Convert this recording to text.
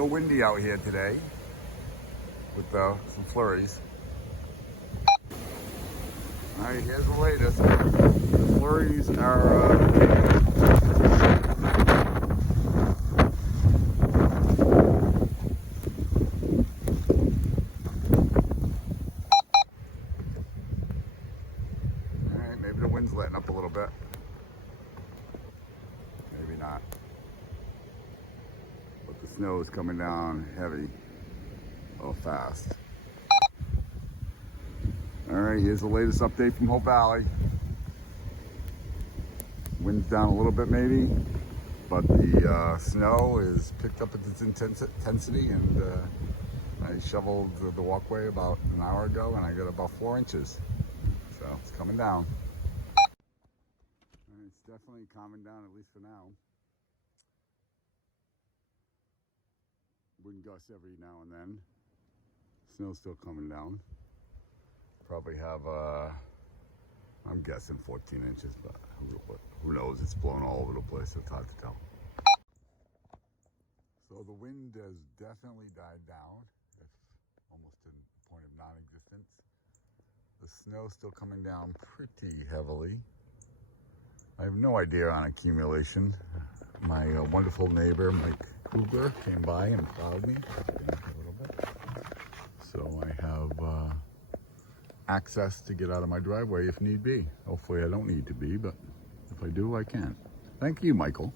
little windy out here today with some flurries. All right, here's the latest. The flurries are all right, maybe the wind's letting up a little bit. Maybe not. But the snow is coming down heavy, fast. All right, here's the latest update from Hope Valley. Wind's down a little bit maybe, but the snow is picked up at its intensity, and I shoveled the walkway about an hour ago and I got about 4 inches. So it's coming down. All right, it's definitely calming down, at least for now. Wind gusts every now and then. Snow's still coming down. Probably have, I'm guessing 14 inches, but who knows? It's blown all over the place. It's hard to tell. So the wind has definitely died down, if almost to the point of non-existence. The snow's still coming down pretty heavily. I have no idea on accumulation. My wonderful neighbor, Mike Kugler, came by and plowed me a little bit. So I have access to get out of my driveway if need be. Hopefully I don't need to be, but if I do, I can. Thank you, Michael.